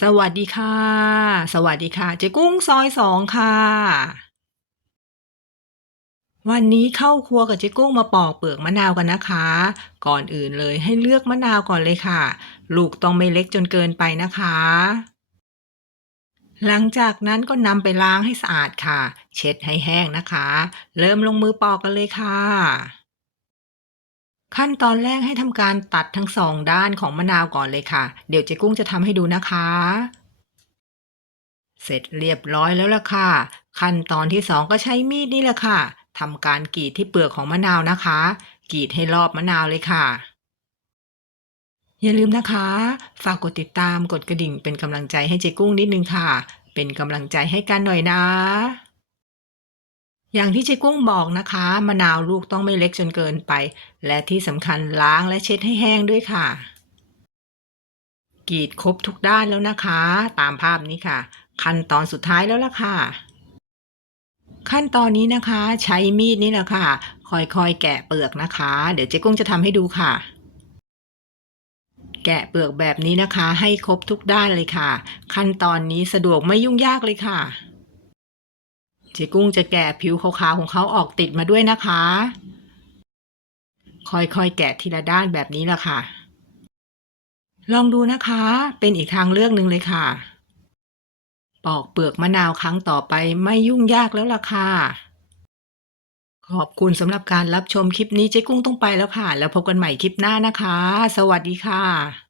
สวัสดีค่ะ สวัสดีค่ะ เจ๊กุ้งซอยสองค่ะ วันนี้เข้าครัวกับเจ๊กุ้งมาปอกเปลือกมะนาวกันนะคะ ก่อนอื่นเลยให้เลือกมะนาวก่อนเลยค่ะ ลูกต้องไม่เล็กจนเกินไปนะคะ หลังจากนั้นก็นำไปล้างให้สะอาดค่ะ เช็ดให้แห้งนะคะ เริ่มลงมือปอกกันเลยค่ะ ขั้นตอนแรกให้ทำการตัดทั้งสองด้านของมะนาวก่อนเลยค่ะ เดี๋ยวเจ๊กุ้งจะทำให้ดูนะคะ เสร็จเรียบร้อยแล้วล่ะค่ะ ขั้นตอนที่สองก็ใช้มีดนี่แหละค่ะทำการกรีดที่เปลือกของมะนาวนะคะ กรีดให้รอบมะนาวเลยค่ะ อย่าลืมนะคะ ฝากกดติดตามกดกระดิ่งเป็นกำลังใจให้เจ๊กุ้งนิดนึงค่ะ เป็นกำลังใจให้กันหน่อยนะ อย่างที่เจ๊กุ้งบอกนะคะ มะนาวลูกต้องไม่เล็กจนเกินไป และที่สำคัญล้างและเช็ดให้แห้งด้วยค่ะกรีดครบทุกด้านแล้วนะคะ ตามภาพนี้ค่ะ ขั้นตอนสุดท้ายแล้วล่ะค่ะ ขั้นตอนนี้นะคะใช้มีดนี่แหละค่ะ ค่อยๆแกะเปลือกนะคะ เดี๋ยวเจ๊กุ้งจะทำให้ดูค่ะ แกะเปลือกแบบนี้นะคะ ให้ครบทุกด้านเลยค่ะ ขั้นตอนนี้สะดวกไม่ยุ่งยากเลยค่ะ เจ๊กุ้งจะแกะผิวขาวๆของเขาออกติดมาด้วยนะคะ ค่อยๆแกะทีละด้านแบบนี้ละค่ะ ลองดูนะคะ เป็นอีกทางเลือกหนึ่งเลยค่ะ ปอกเปลือกมะนาวครั้งต่อไปไม่ยุ่งยากแล้วล่ะค่ะ ขอบคุณสำหรับการรับชมคลิปนี้เจ๊กุ้งต้องไปแล้วค่ะ แล้วพบกันใหม่คลิปหน้านะคะ สวัสดีค่ะ